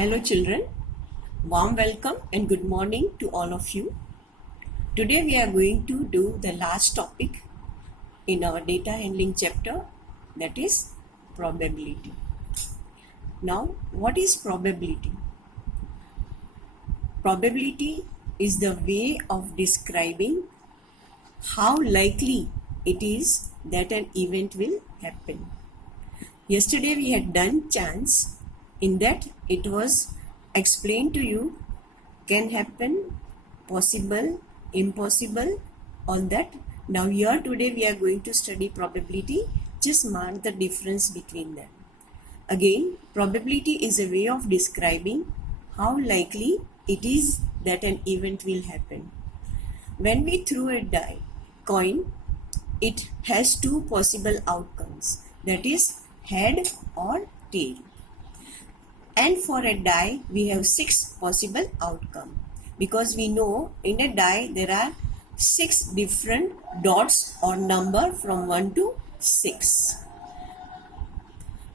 Hello children, warm welcome and good morning to all of you. Today we are going to do the last topic in our data handling chapter, that is probability. Now, what is probability? Probability is the way of describing how likely it is that an event will happen. Yesterday we had done chance. In that it was explained to you can happen, possible, impossible, all that. Now here today we are going to study probability. Just mark the difference between them. Again, probability is a way of describing how likely it is that an event will happen. When we throw a coin, it has two possible outcomes, that is head or tail. And for a die, we have 6 possible outcomes because we know in a die there are 6 different dots or number from 1 to 6.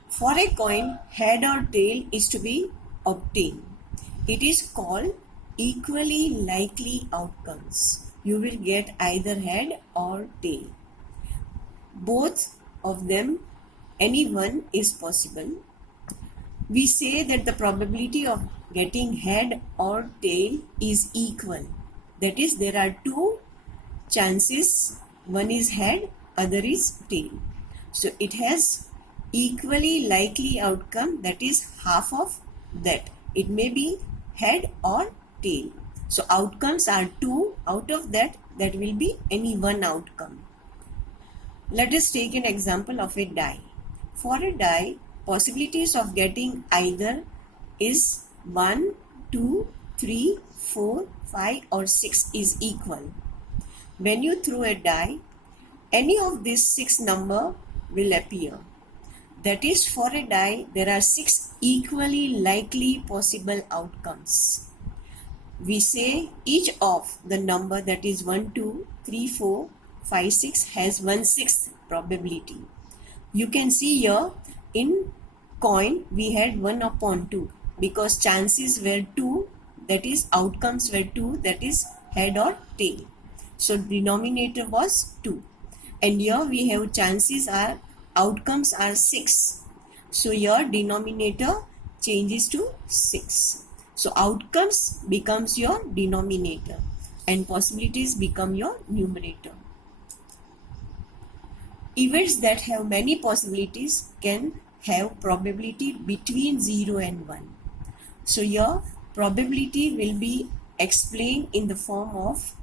For a coin, head or tail is to be obtained. It is called equally likely outcomes. You will get either head or tail. Both of them, any one is possible. We say that the probability of getting head or tail is equal. That is, there are two chances. One is head, other is tail. So it has equally likely outcome, that is half of that. It may be head or tail. So outcomes are 2. Out of that will be any one outcome. Let us take an example of a die. For a die, possibilities of getting either is 1, 2, 3, 4, 5 or 6 is equal. When you throw a die, any of these 6 number will appear. That is, for a die, there are 6 equally likely possible outcomes. We say each of the number, that is 1, 2, 3, 4, 5, 6 has 1/6 probability. You can see here in coin we had 1/2 because chances were 2, that is outcomes were 2, that is head or tail. So denominator was 2. And here we have chances are, outcomes are 6. So here denominator changes to 6. So outcomes becomes your denominator and possibilities become your numerator. Events that have many possibilities can have probability between 0 and 1. So here probability will be explained in the form of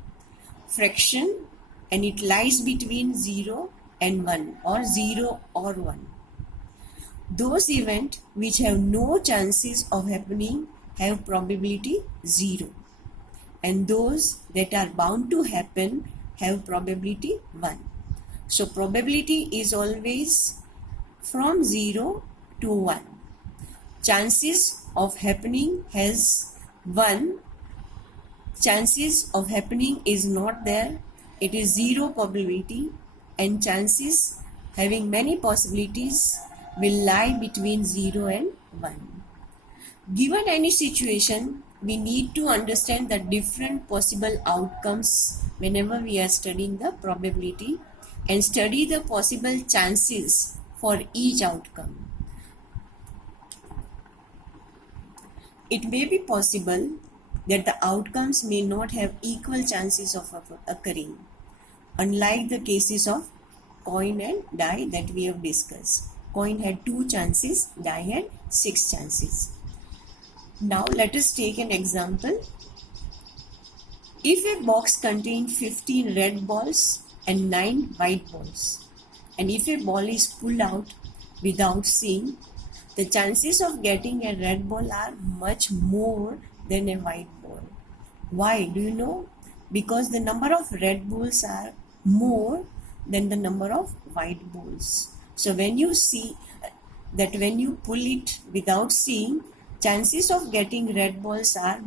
fraction and it lies between 0 and 1 or 0 or 1. Those events which have no chances of happening have probability 0 and those that are bound to happen have probability 1. So probability is always from 0 to 1. Chances of happening has 1. Chances of happening is not there. It is 0 probability and chances having many possibilities will lie between 0 and 1. Given any situation, we need to understand the different possible outcomes whenever we are studying the probability and study the possible chances for each outcome. It may be possible that the outcomes may not have equal chances of occurring, unlike the cases of coin and die that we have discussed. Coin had 2 chances, die had 6 chances. Now let us take an example. If a box contains 15 red balls and 9 white balls, and if a ball is pulled out without seeing, the chances of getting a red ball are much more than a white ball. Why? Do you know? Because the number of red balls are more than the number of white balls. So when you see that when you pull it without seeing, chances of getting red balls are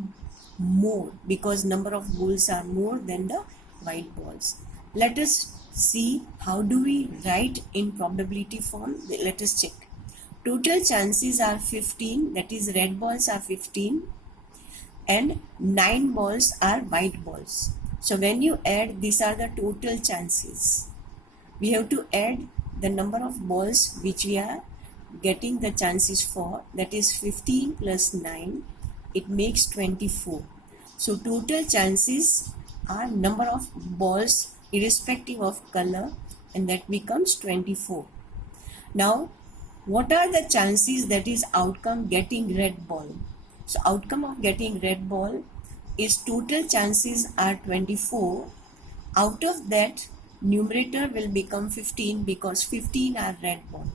more because number of balls are more than the white balls. Let us see how do we write in probability form. Let us check. total chances are 15, that is red balls are 15 and 9 balls are white balls. So when you add, these are the total chances. We have to add the number of balls which we are getting the chances for, that is 15 plus 9, it makes 24. So total chances are number of balls irrespective of color, and that becomes 24. Now what are the chances, that is outcome getting red ball? So outcome of getting red ball is total chances are 24. Out of that, numerator will become 15 because 15 are red ball.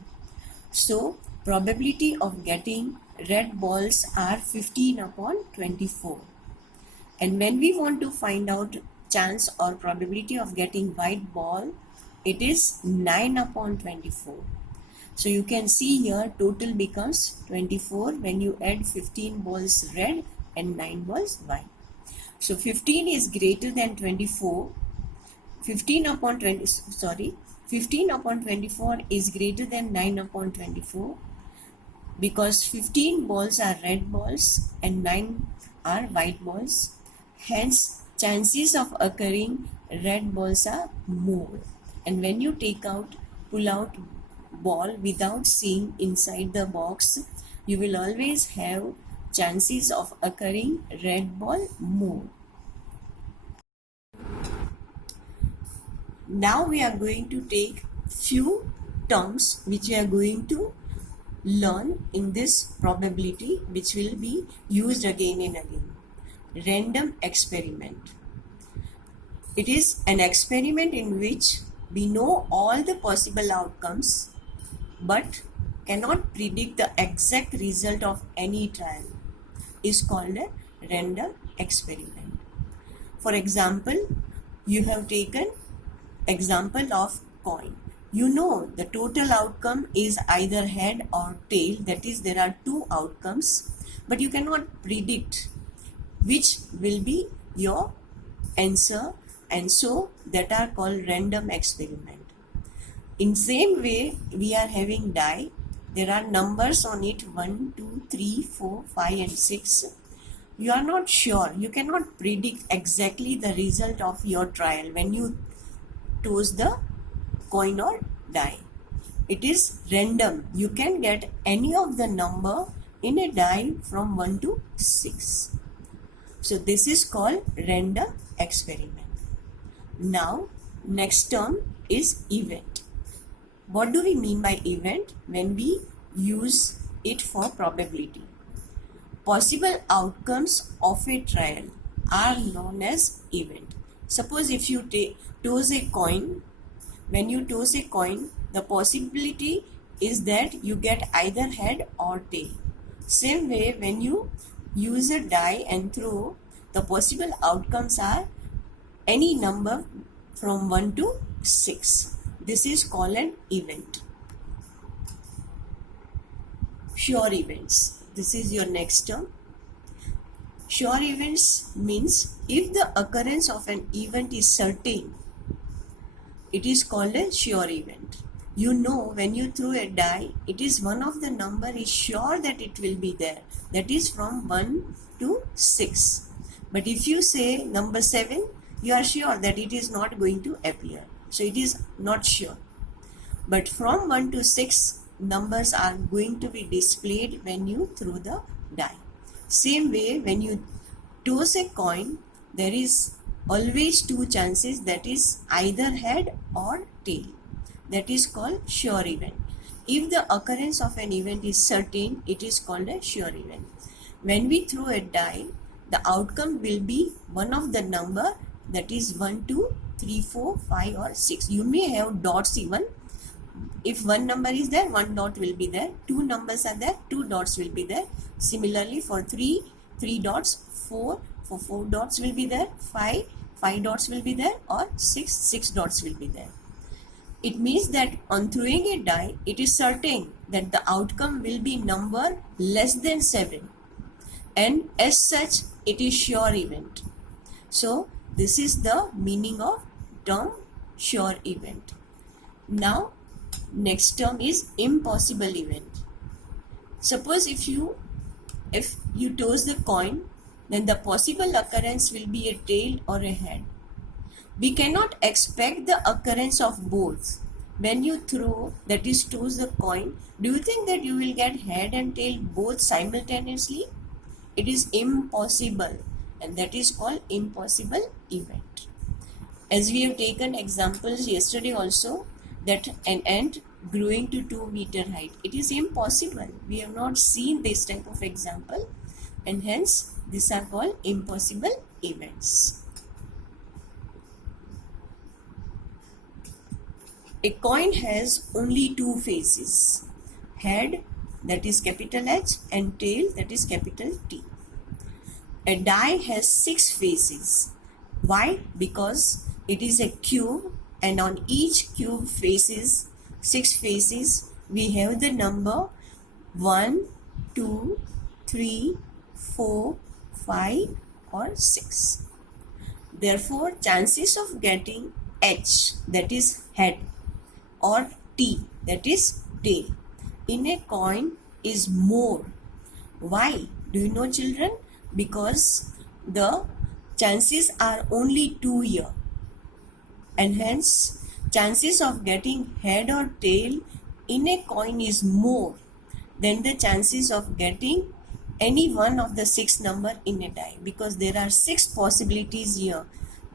So probability of getting red balls are 15 upon 24. And when we want to find out chance or probability of getting white ball, it is 9 upon 24. So you can see here total becomes 24 when you add 15 balls red and 9 balls white. So 15 is greater than 24. 15 upon 24 is greater than 9 upon 24 because 15 balls are red balls and 9 are white balls. Hence, chances of occurring red balls are more. And when you pull out ball without seeing inside the box, you will always have chances of occurring red ball more. Now we are going to take few terms which we are going to learn in this probability, which will be used again and again. Random experiment. It is an experiment in which we know all the possible outcomes but cannot predict the exact result of any trial. Is called a random experiment. For example, you have taken example of coin. You know the total outcome is either head or tail, that is there are two outcomes, but you cannot predict which will be your answer, and so that are called random experiment. In same way, we are having die. There are numbers on it 1, 2, 3, 4, 5 and 6. You are not sure. You cannot predict exactly the result of your trial when you toss the coin or die. It is random. You can get any of the number in a die from 1 to 6. So this is called random experiment. Now next term is event. What do we mean by event when we use it for probability? Possible outcomes of a trial are known as event. Suppose if you toss a coin, when you toss a coin, the possibility is that you get either head or tail. Same way, when you use a die and throw, the possible outcomes are any number from 1 to 6. This is called an event. Sure events. This is your next term. Sure events means if the occurrence of an event is certain, it is called a sure event. You know when you throw a die, it is one of the number is sure that it will be there. That is from 1 to 6. But if you say number 7, you are sure that it is not going to appear. So it is not sure. But from 1 to 6, numbers are going to be displayed when you throw the die. Same way, when you toss a coin, there is always two chances, that is either head or tail. That is called sure event. If the occurrence of an event is certain, it is called a sure event. When we throw a die, the outcome will be one of the number, that is 1, 2, 3, 4, 5 or 6. You may have dots even. If one number is there, one dot will be there. Two numbers are there, two dots will be there. Similarly for 3, 3 dots, 4, for 4 dots will be there, 5 dots will be there, or 6 dots will be there. It means that on throwing a die, it is certain that the outcome will be number less than 7. And as such, it is sure event. So this is the meaning of term sure event. Now next term is impossible event. Suppose if you toss the coin, then the possible occurrence will be a tail or a head. We cannot expect the occurrence of both. When you throw, that is toss the coin, do you think that you will get head and tail both simultaneously? It is impossible, and that is called impossible event. As we have taken examples yesterday also, that an ant growing to 2-meter height, it is impossible. We have not seen this type of example, and hence these are called impossible events. A coin has only two faces, head, that is capital H, and tail, that is capital T. A die has 6 faces. Why? Because it is a cube, and on each cube faces, 6 faces, we have the number 1, 2, 3, 4, 5 or 6. Therefore, chances of getting H, that is head, or T, that is tail, in a coin is more. Why? Do you know, children? Because the chances are only 2 here, and hence chances of getting head or tail in a coin is more than the chances of getting any one of the 6 number in a die, because there are 6 possibilities here,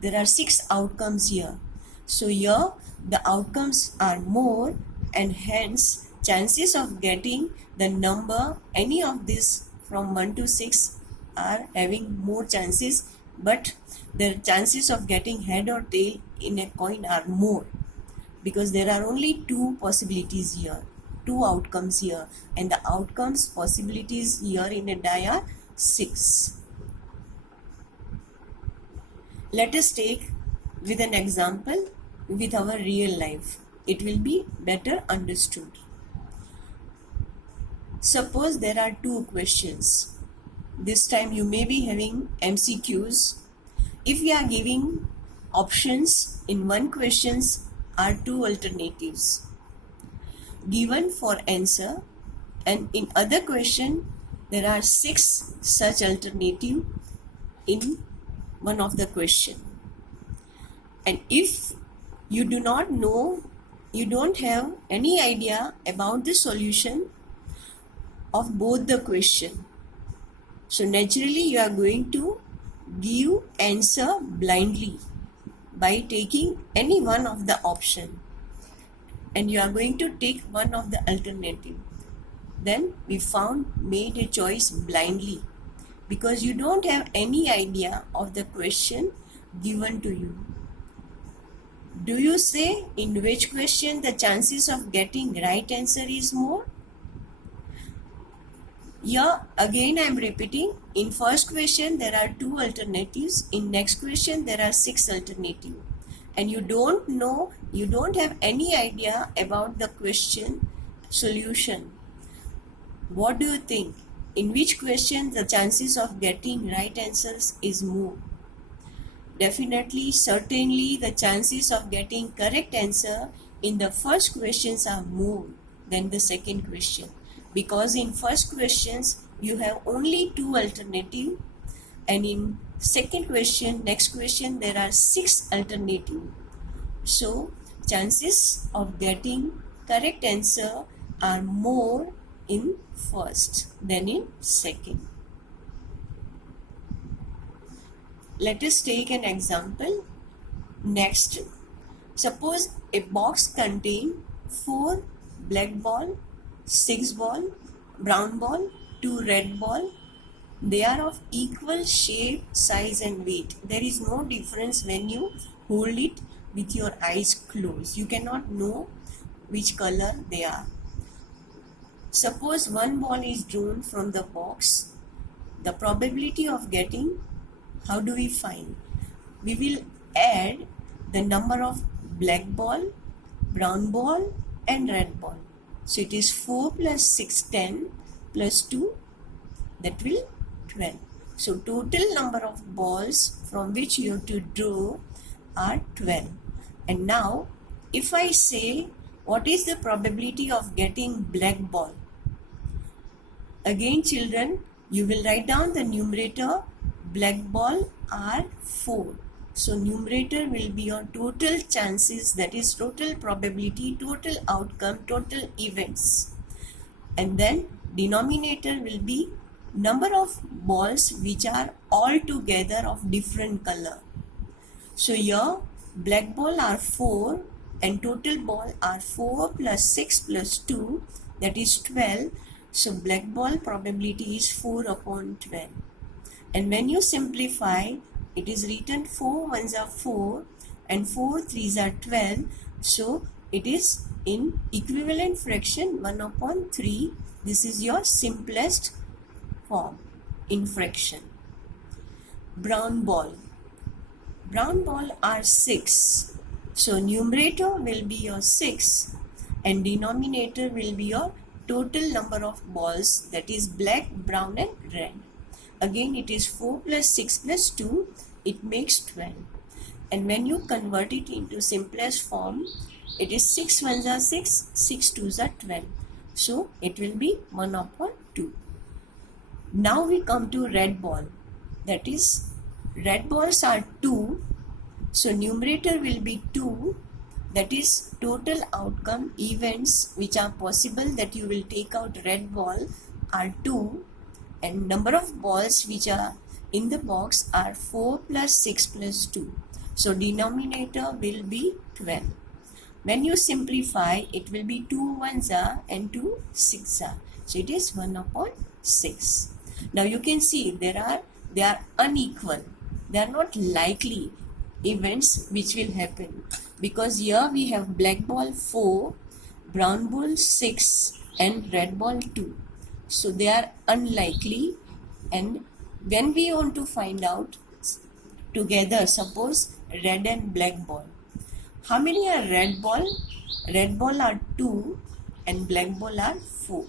there are 6 outcomes here. So here the outcomes are more, and hence chances of getting the number any of this from 1 to 6 are having more chances, but the chances of getting head or tail in a coin are more, because there are only 2 possibilities here, 2 outcomes here, and the outcomes possibilities here in a die are 6. Let us take with an example with our real life. It will be better understood. Suppose there are 2 questions. This time you may be having MCQs. If we are giving options, in one questions are 2 alternatives given for answer, and in other question there are 6 such alternative in one of the question. And if you do not know, you don't have any idea about the solution of both the question, so naturally you are going to give answer blindly by taking any one of the option, and you are going to take one of the alternative. Then we made a choice blindly, because you don't have any idea of the question given to you. Do you say in which question the chances of getting right answer is more? Here again I am repeating, in first question there are 2 alternatives, in next question there are 6 alternatives, and you don't know, you don't have any idea about the question solution. What do you think? In which question the chances of getting right answers is more? Definitely, certainly the chances of getting correct answer in the first questions are more than the second question, because in first questions you have only 2 alternatives, and in second question, next question, there are 6 alternatives. So chances of getting correct answer are more in first than in second. Let us take an example. Next, suppose a box contains 4 black ball, 6 ball, brown ball, 2 red ball. They are of equal shape, size and weight. There is no difference when you hold it with your eyes closed. You cannot know which color they are. Suppose one ball is drawn from the box. The probability of getting, how do we find? We will add the number of black ball, brown ball and red ball. So it is 4 plus 6, 10 plus 2, that will 12. So total number of balls from which you have to draw are 12. And now if I say what is the probability of getting black ball, Again children, you will write down the numerator. Black ball are 4. So numerator will be your total chances, that is total probability, total outcome, total events. And then denominator will be number of balls which are all together of different color. So here black ball are 4 and total ball are 4 plus 6 plus 2, that is 12. So black ball probability is 4 upon 12. And when you simplify, it is written 4 ones are 4 and 4 threes are 12. So it is in equivalent fraction 1 upon 3. This is your simplest form in fraction. Brown ball. Brown ball are 6. So numerator will be your 6 and denominator will be your total number of balls, that is black, brown and red. Again it is 4 plus 6 plus 2, it makes 12. And when you convert it into simplest form, it is 6 ones are 6, 6 twos are 12. So it will be 1 upon 2. Now we come to red ball. That is, red balls are 2. So numerator will be 2. That is total outcome events which are possible that you will take out red ball are 2. And number of balls which are in the box are 4 plus 6 plus 2. So denominator will be 12. When you simplify, it will be 2 ones are and 2 6 are. So it is 1 upon 6. Now you can see they are unequal. They are not likely events which will happen, because here we have black ball 4, brown ball 6 and red ball 2. So they are unlikely. And when we want to find out together, suppose red and black ball, how many are red ball? Red ball are 2 and black ball are 4.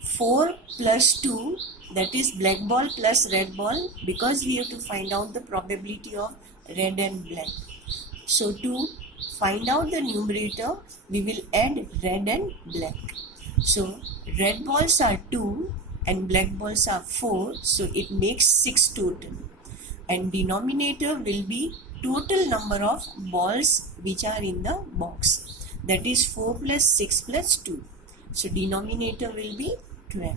4 plus 2, that is black ball plus red ball, because we have to find out the probability of red and black. So to find out the numerator, we will add red and black. So red balls are 2 and black balls are 4. So it makes 6 total. And denominator will be total number of balls which are in the box. That is 4 plus 6 plus 2. So denominator will be 12.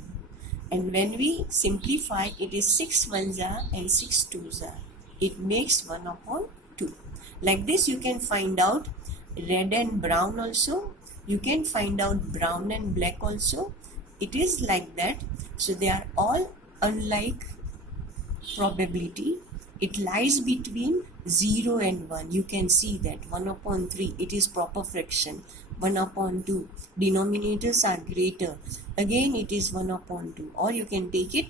And when we simplify, it is 6 ones are and 6 twos are. It makes 1 upon 2. Like this you can find out red and brown also. You can find out brown and black also. It is like that. So they are all unlike probability. It lies between 0 and 1. You can see that 1 upon 3, it is proper fraction. 1 upon 2, denominators are greater. Again it is 1 upon 2. Or you can take it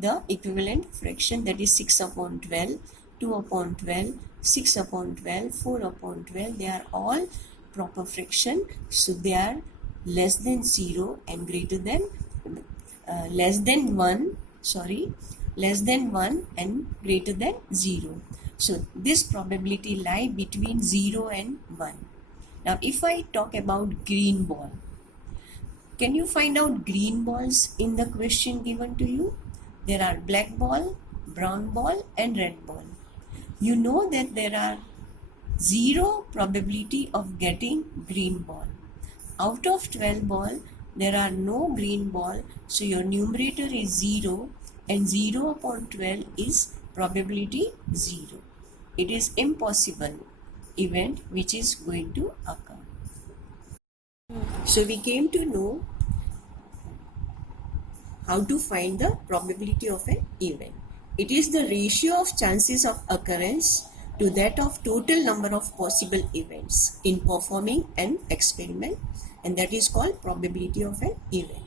the equivalent fraction, that is 6 upon 12, 2 upon 12, 6 upon 12, 4 upon 12. They are all proper fraction. So they are less than 0 and greater than less than 1 and greater than 0. So this probability lie between 0 and 1. Now if I talk about green ball, can you find out green balls in the question given to you? There are black ball, brown ball and red ball. You know that there are 0 probability of getting green ball. Out of 12 ball, there are no green ball. So your numerator is 0 and 0 upon 12 is probability 0. It is impossible event which is going to occur. So we came to know how to find the probability of an event. It is the ratio of chances of occurrence to that of total number of possible events in performing an experiment, and that is called probability of an event.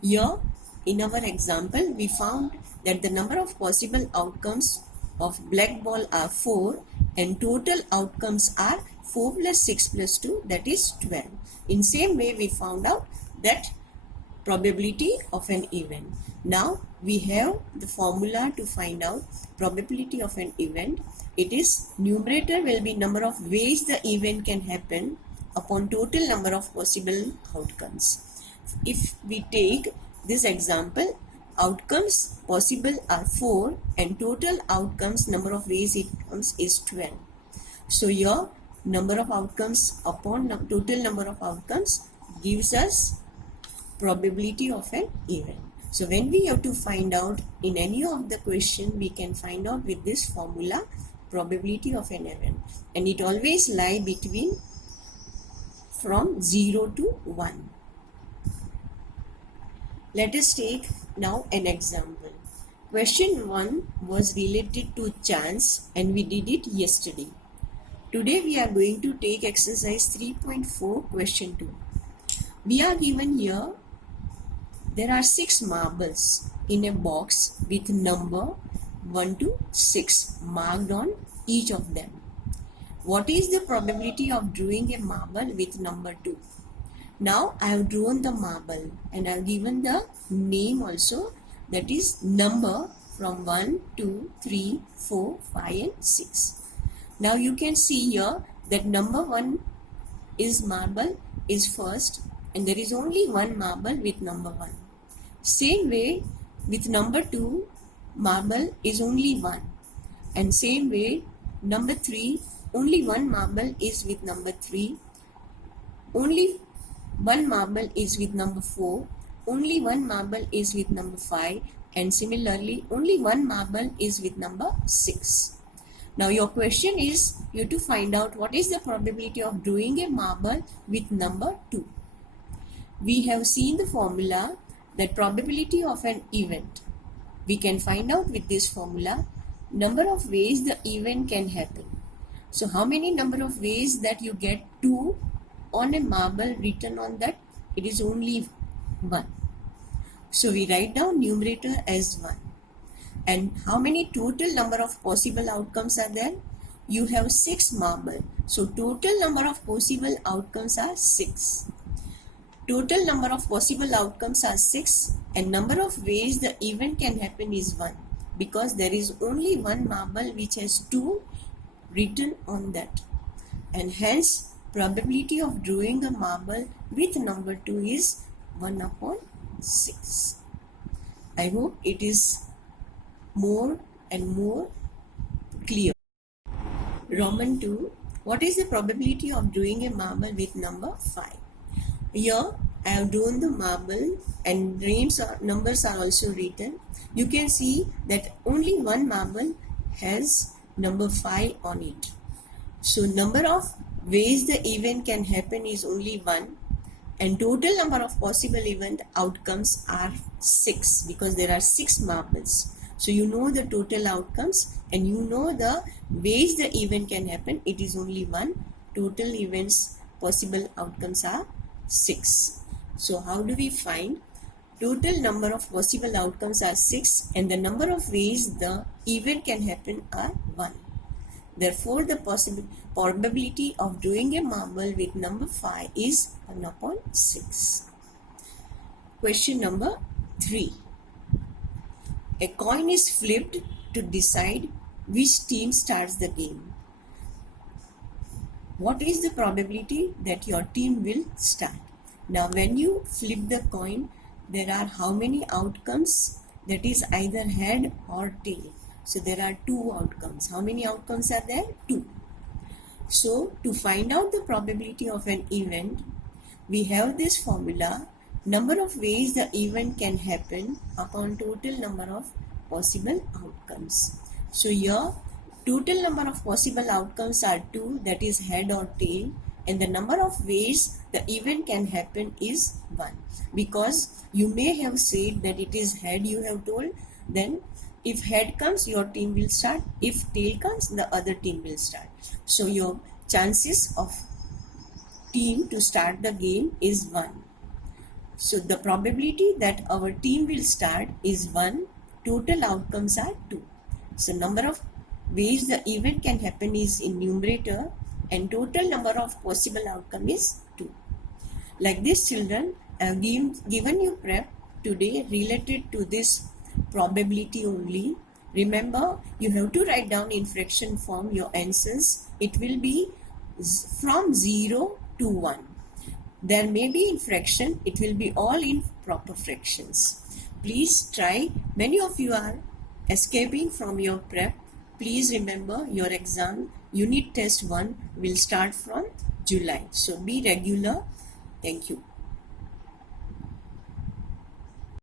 Here in our example, we found that the number of possible outcomes of black ball are 4 and total outcomes are 4 plus 6 plus 2, that is 12. In same way we found out that probability of an event. Now we have the formula to find out probability of an event. It is numerator will be number of ways the event can happen upon total number of possible outcomes. If we take this example, outcomes possible are 4 and total outcomes, number of ways it comes, is 12. So your number of outcomes upon total number of outcomes gives us probability of an event. So when we have to find out in any of the question, we can find out with this formula probability of an event, and it always lie between from 0 to 1. Let us take now an example. Question 1 was related to chance and we did it yesterday. Today we are going to take exercise 3.4 question 2. We are given here, there are 6 marbles in a box with number 1 to 6 marked on each of them. What is the probability of drawing a marble with number 2? Now I have drawn the marble and I have given the name also, that is number from 1, 2, 3, 4, 5 and 6. Now you can see here that number 1 is marble is first and there is only one marble with number 1. Same way with number 2, marble is only 1, and same way number 3, only one marble is with number 3, only one marble is with number 4, only one marble is with number 5, and similarly only one marble is with number 6. Now your question is, you have to find out what is the probability of drawing a marble with number 2. We have seen the formula that probability of an event, we can find out with this formula number of ways the event can happen. So how many number of ways that you get 2 on a marble written on that? It is only 1. So we write down numerator as 1. And how many total number of possible outcomes are there? You have 6 marble. So total number of possible outcomes are 6. Total number of possible outcomes are 6 and number of ways the event can happen is 1, because there is only one marble which has 2 written on that, and hence probability of drawing a marble with number 2 is 1 upon 6. I hope it is more and more clear. Roman 2. What is the probability of drawing a marble with number 5? Here I have drawn the marble and numbers are also written. You can see that only one marble has number 5 on it. So number of ways the event can happen is only 1, and total number of possible event outcomes are 6, because there are 6 marbles. So you know the total outcomes and you know the ways the event can happen. It is only 1. Total events possible outcomes are 6. So how do we find? Total number of possible outcomes are 6 and the number of ways the event can happen are 1. Therefore, the probability of drawing a marble with number 5 is 1 upon 6. Question number 3. A coin is flipped to decide which team starts the game. What is the probability that your team will start? Now when you flip the coin, there are how many outcomes? That is either head or tail. So there are 2 outcomes. How many outcomes are there? 2. So to find out the probability of an event, we have this formula, number of ways the event can happen upon total number of possible outcomes. So here total number of possible outcomes are 2, that is head or tail, and the number of ways the event can happen is 1, because you may have said that it is head you have told, then if head comes your team will start, if tail comes the other team will start. So your chances of team to start the game is 1. So the probability that our team will start is 1, total outcomes are 2. So number of ways the event can happen is in numerator and total number of possible outcome is 2. Like this, children, I have given you prep today related to this probability only. Remember, you have to write down in fraction form your answers. It will be from 0 to 1. There may be in fraction, it will be all in proper fractions. Please try. Many of you are escaping from your prep. Please remember your exam, unit test 1 will start from July. So be regular. Thank you.